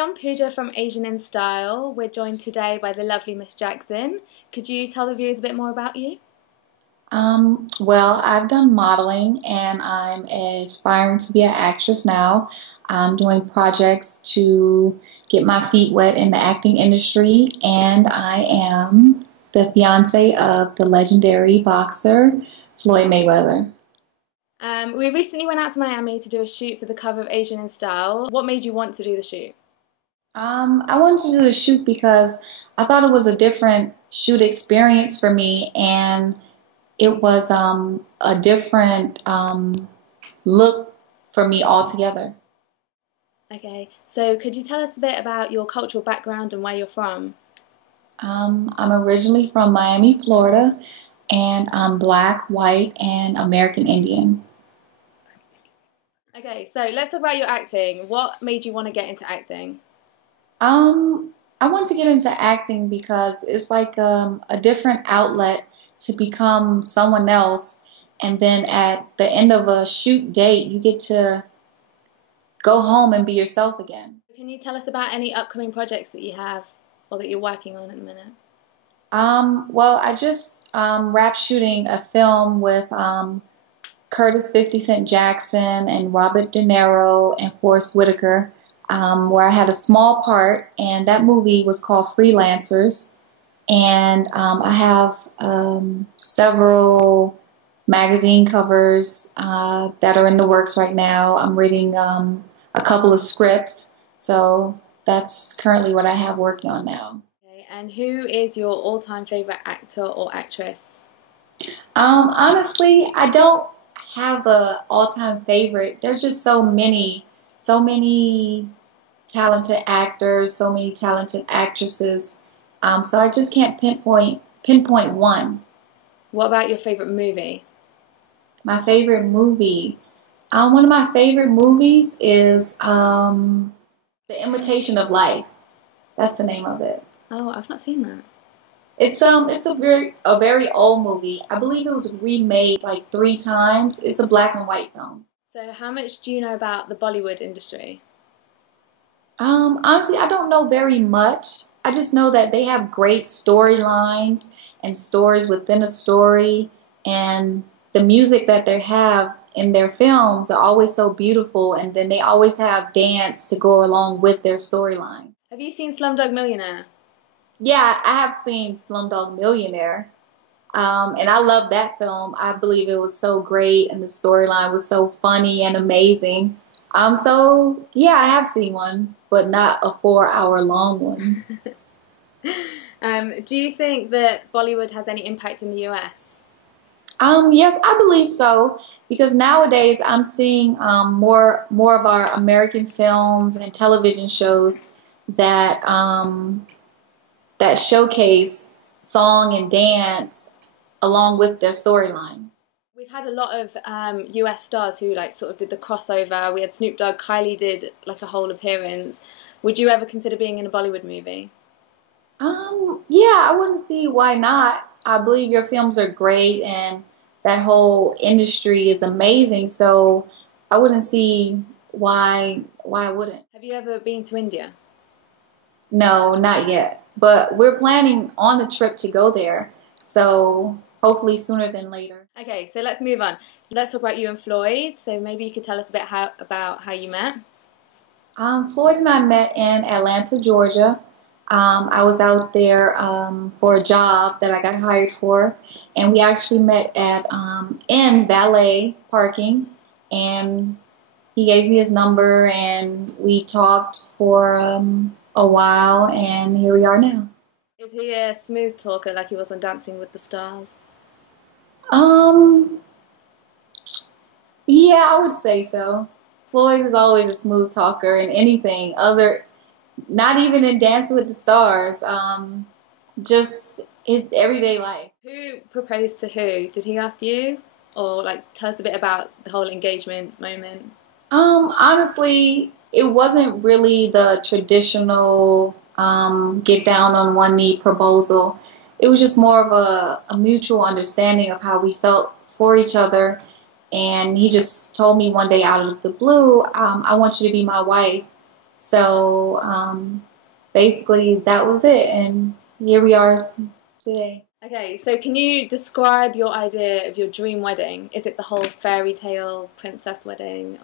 I'm Pooja from Asian in Style. We're joined today by the lovely Miss Jackson. Could you tell the viewers a bit more about you? Well, I've done modeling and I'm aspiring to be an actress now. I'm doing projects to get my feet wet in the acting industry, and I am the fiance of the legendary boxer Floyd Mayweather. We recently went out to Miami to do a shoot for the cover of Asian in Style. What made you want to do the shoot? I wanted to do the shoot because I thought it was a different shoot experience for me, and it was a different look for me altogether. Okay, so could you tell us a bit about your cultural background and where you're from? I'm originally from Miami, Florida, and I'm black, white, and American Indian. Okay, so let's talk about your acting. What made you want to get into acting? I want to get into acting because it's like a different outlet to become someone else, and then at the end of a shoot date, you get to go home and be yourself again. Can you tell us about any upcoming projects that you have or that you're working on at the minute? Well, I just wrapped shooting a film with Curtis 50 Cent Jackson and Robert De Niro and Forest Whitaker, where I had a small part, and that movie was called Freelancers. And I have several magazine covers that are in the works right now. I'm reading a couple of scripts, so that's currently what I have working on now. Okay, and who is your all-time favorite actor or actress? Honestly, I don't have a all-time favorite. There's just so many talented actors, so many talented actresses. So I just can't pinpoint one. What about your favorite movie? My favorite movie. One of my favorite movies is The Imitation of Life. That's the name of it. Oh, I've not seen that. It's a very old movie. I believe it was remade like 3 times. It's a black and white film. So how much do you know about the Bollywood industry? Honestly, I don't know very much. I just know that they have great storylines and stories within a story, and the music that they have in their films are always so beautiful, and then they always have dance to go along with their storyline. Have you seen Slumdog Millionaire? Yeah, I have seen Slumdog Millionaire, and I love that film. I believe it was so great, and the storyline was so funny and amazing. So yeah, I have seen one, but not a 4-hour long one. Do you think that Bollywood has any impact in the US? Yes, I believe so, because nowadays I'm seeing more of our American films and television shows that that showcase song and dance along with their storyline. We've had a lot of US stars who like sort of did the crossover. We had Snoop Dogg, Kylie did like a whole appearance. Would you ever consider being in a Bollywood movie? Yeah, I wouldn't see why not. I believe your films are great and that whole industry is amazing, so I wouldn't see why I wouldn't. Have you ever been to India? No, not yet. But we're planning on the trip to go there, so hopefully sooner than later. Okay, so let's move on. Let's talk about you and Floyd. So maybe you could tell us a bit about how you met. Floyd and I met in Atlanta, Georgia. I was out there for a job that I got hired for, and we actually met at in valet parking, and he gave me his number, and we talked for a while, and here we are now. Is he a smooth talker like he was on Dancing with the Stars? Um, yeah, I would say so. Floyd is always a smooth talker in anything other, not even in Dancing with the Stars, just his everyday life. Who proposed to who? Did he ask you? Or like tell us a bit about the whole engagement moment. Honestly, it wasn't really the traditional get down on one knee proposal. It was just more of a mutual understanding of how we felt for each other. And he just told me one day out of the blue, I want you to be my wife. So basically, that was it, and here we are today. Okay, so can you describe your idea of your dream wedding? Is it the whole fairy tale princess wedding?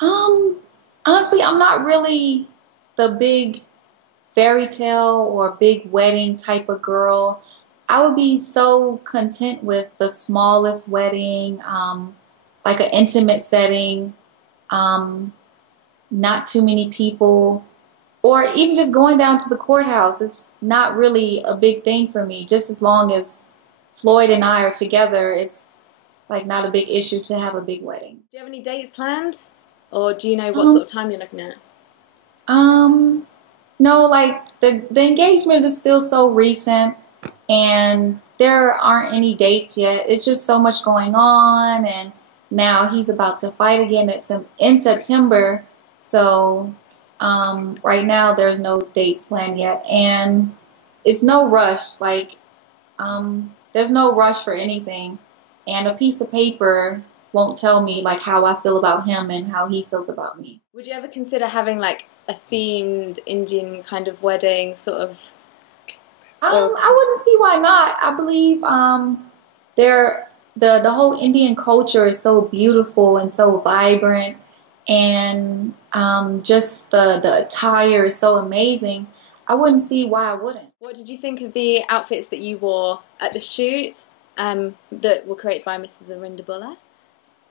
Or... Honestly, I'm not really the big fairy tale or big wedding type of girl. I would be so content with the smallest wedding, like an intimate setting, um, not too many people, or even just going down to the courthouse. It's not really a big thing for me. Just as long as Floyd and I are together, it's like not a big issue to have a big wedding. Do you have any dates planned? Or do you know what sort of time you're looking at? No, like the engagement is still so recent and there aren't any dates yet. It's just so much going on, and now he's about to fight again. It's in September, so right now there's no dates planned yet, and it's no rush. Like there's no rush for anything, and a piece of paper won't tell me like how I feel about him and how he feels about me. Would you ever consider having like a themed Indian kind of wedding, sort of? I wouldn't see why not. I believe the whole Indian culture is so beautiful and so vibrant, and just the attire is so amazing. I wouldn't see why I wouldn't. What did you think of the outfits that you wore at the shoot that were created by Mrs. Arinda Bhullar?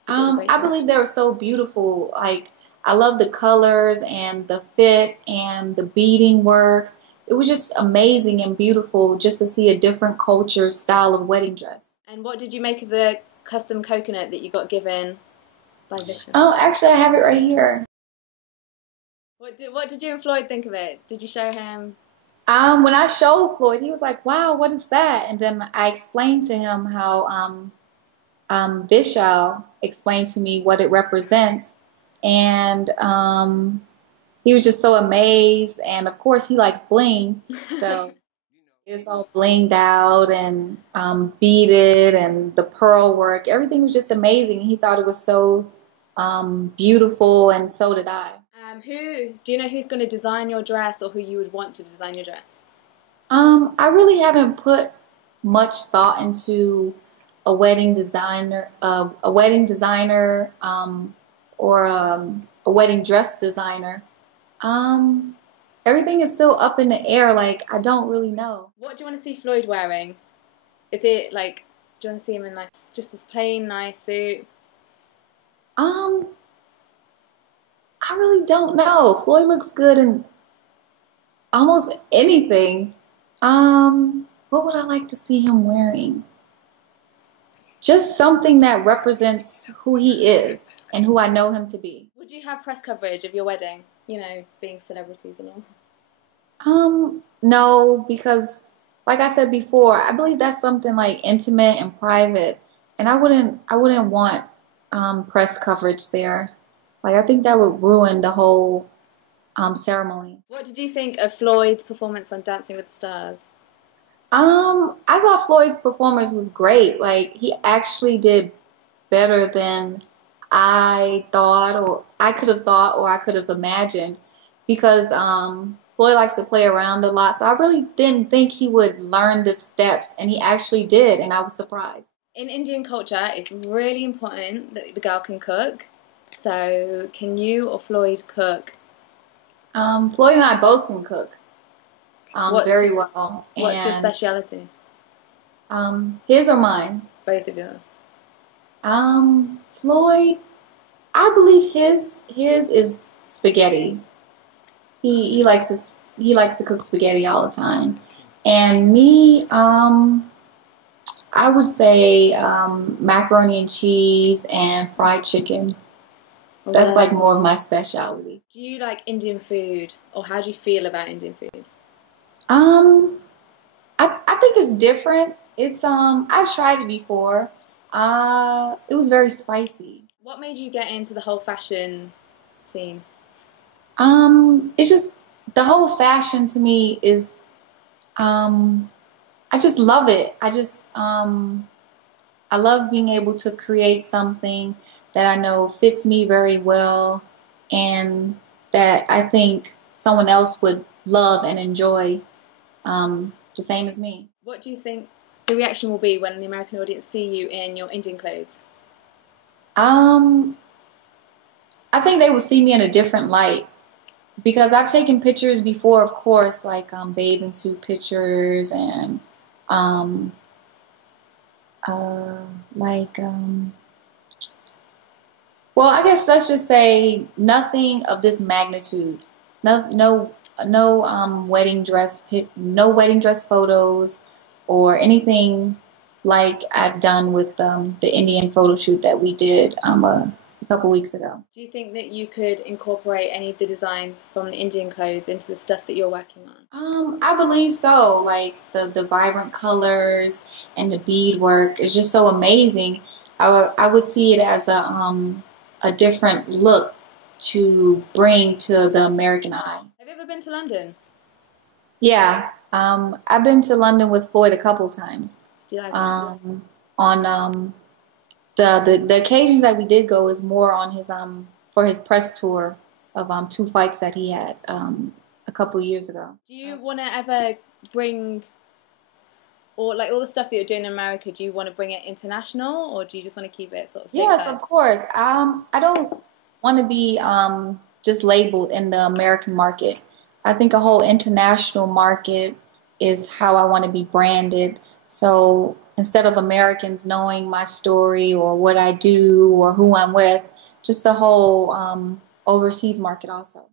I believe they were so beautiful. Like, I love the colors and the fit and the beading work. It was just amazing and beautiful just to see a different culture style of wedding dress. And what did you make of the custom coconut that you got given by Vishal? Oh, actually, I have it right here. What did you and Floyd think of it? Did you show him? When I showed Floyd, he was like, "Wow, what is that?" And then I explained to him how Vishal explained to me what it represents, and he was just so amazed. And of course, he likes bling, so it's all blinged out and beaded, and the pearl work. Everything was just amazing. He thought it was so beautiful, and so did I. Do you know who's going to design your dress, or who you would want to design your dress? I really haven't put much thought into a wedding designer, or a wedding dress designer. Everything is still up in the air. Like, I don't really know. What do you want to see Floyd wearing? Is it like, do you want to see him in just this plain nice suit? I really don't know. Floyd looks good in almost anything. What would I like to see him wearing? Just something that represents who he is and who I know him to be. Would you have press coverage of your wedding? You know, being celebrities and all. No, because like I said before, I believe that's something like intimate and private, and I wouldn't want press coverage there. Like, I think that would ruin the whole ceremony. What did you think of Floyd's performance on Dancing with the Stars? I thought Floyd's performance was great. Like, he actually did better than I thought, or I could have thought, or I could have imagined, because Floyd likes to play around a lot. So I really didn't think he would learn the steps, and he actually did, and I was surprised. In Indian culture, it's really important that the girl can cook. So, can you or Floyd cook? Floyd and I both can cook very well. What's your speciality? His or mine? Both of you. Floyd, I believe his is spaghetti. He likes to cook spaghetti all the time. And me, I would say macaroni and cheese and fried chicken. That's like more of my specialty. Do you like Indian food, or how do you feel about Indian food? I think it's different. It's I've tried it before. It was very spicy. What made you get into the whole fashion scene? It's just the whole fashion to me is I just love it. I love being able to create something that I know fits me very well, and that I think someone else would love and enjoy the same as me. What do you think the reaction will be when the American audience see you in your Indian clothes? I think they will see me in a different light, because I've taken pictures before, of course, like bathing suit pictures and well, I guess let's just say nothing of this magnitude. No wedding dress photos or anything like I've done with the Indian photo shoot that we did a couple weeks ago. Do you think that you could incorporate any of the designs from the Indian clothes into the stuff that you're working on? I believe so. Like the vibrant colors and the beadwork is just so amazing. I would see it as a different look to bring to the American eye. Have you ever been to London? Yeah, I've been to London with Floyd a couple times. Do you like it? On the occasions that we did go is more on his for his press tour of 2 fights that he had a couple years ago. Do you want to ever bring, or like all the stuff that you're doing in America, do you want to bring it international, or do you just want to keep it sort of stateside? Yes, of course. I don't want to be just labeled in the American market. I think a whole international market is how I want to be branded. So instead of Americans knowing my story or what I do or who I'm with, just the whole overseas market also.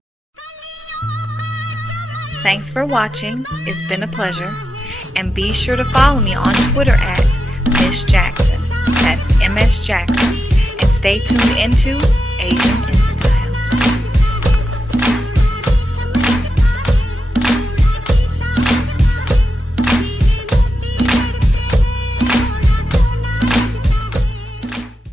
Thanks for watching. It's been a pleasure. And be sure to follow me on Twitter at Miss Jackson. That's MS Jackson. And stay tuned into Asian